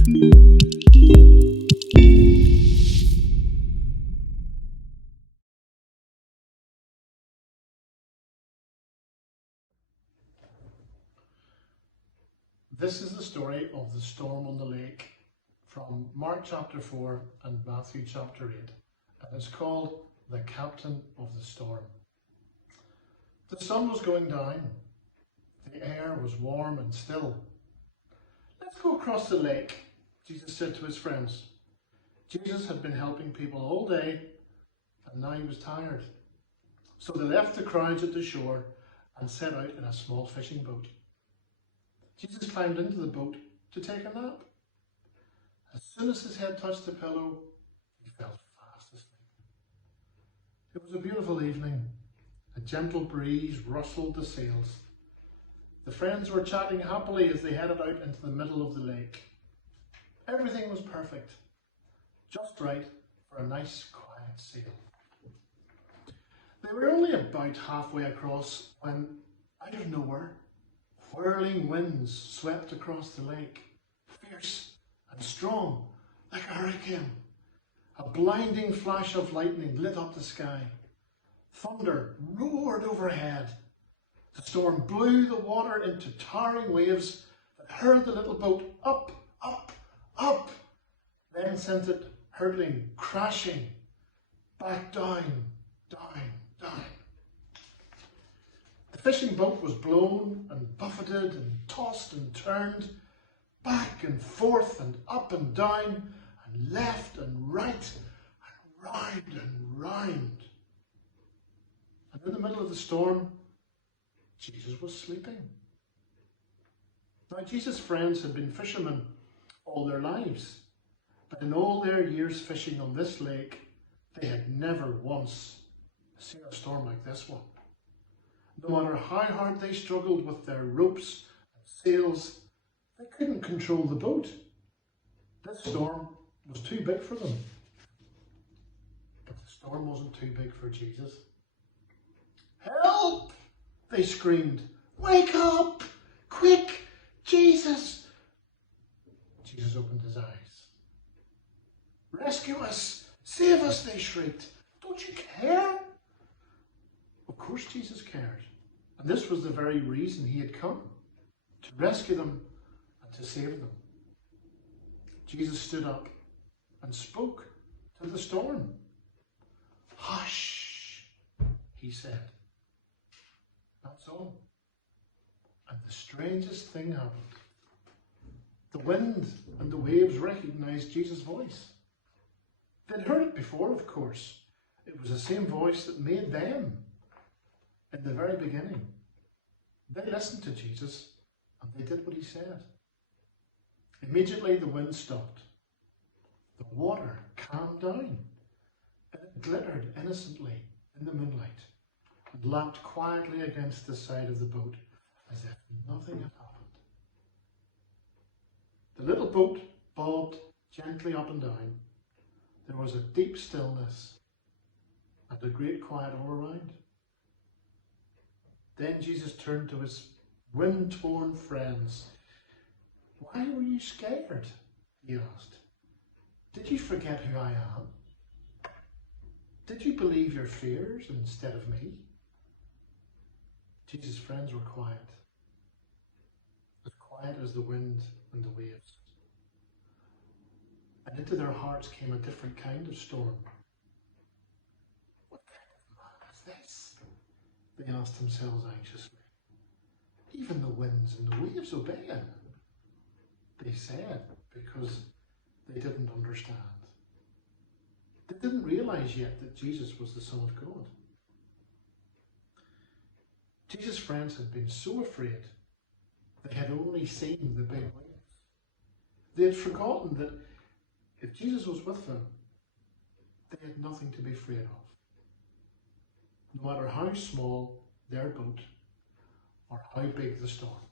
This is the story of the storm on the lake from Mark chapter 4 and Matthew chapter 8, and it's called The Captain of the Storm. The sun was going down. The air was warm and still. "Let's go across the lake," Jesus said to his friends. Jesus had been helping people all day, and now he was tired. So they left the crowds at the shore and set out in a small fishing boat. Jesus climbed into the boat to take a nap. As soon as his head touched the pillow, he fell fast asleep. It was a beautiful evening. A gentle breeze rustled the sails. The friends were chatting happily as they headed out into the middle of the lake. Everything was perfect, just right for a nice quiet sail. They were only about halfway across when, out of nowhere, whirling winds swept across the lake, fierce and strong, like a hurricane. A blinding flash of lightning lit up the sky. Thunder roared overhead. The storm blew the water into towering waves that hurled the little boat up, up, up, then sent it hurtling, crashing, back down, down, down. The fishing boat was blown and buffeted and tossed and turned, back and forth and up and down and left and right and round and round. And in the middle of the storm, Jesus was sleeping. Now, Jesus' friends had been fishermen all their lives, but in all their years fishing on this lake, they had never once seen a storm like this one. No matter how hard they struggled with their ropes and sails, they couldn't control the boat. This storm was too big for them. But the storm wasn't too big for Jesus. "Help!" they screamed. "Wake up! Quick! Jesus!" Jesus opened his eyes. "Rescue us! Save us!" they shrieked. "Don't you care?" Of course Jesus cared. And this was the very reason he had come, to rescue them and to save them. Jesus stood up and spoke to the storm. "Hush," he said. That's all. And the strangest thing happened. The wind and the waves recognized Jesus' voice. They'd heard it before, of course. It was the same voice that made them in the very beginning. They listened to Jesus and they did what he said. Immediately the wind stopped. The water calmed down and it glittered innocently in the moonlight and lapped quietly against the side of the boat as if nothing had happened. The little boat bobbed gently up and down. There was a deep stillness and a great quiet all around. Then Jesus turned to his wind-torn friends. "Why were you scared?" he asked. "Did you forget who I am? Did you believe your fears instead of me?" Jesus' friends were quiet as the wind and the waves. And into their hearts came a different kind of storm. "What kind of man is this?" they asked themselves anxiously. "Even the winds and the waves obey him," they said, because they didn't understand. They didn't realize yet that Jesus was the Son of God. Jesus' friends had been so afraid they had only seen the big waves. They had forgotten that if Jesus was with them, they had nothing to be afraid of. No matter how small their boat or how big the storm.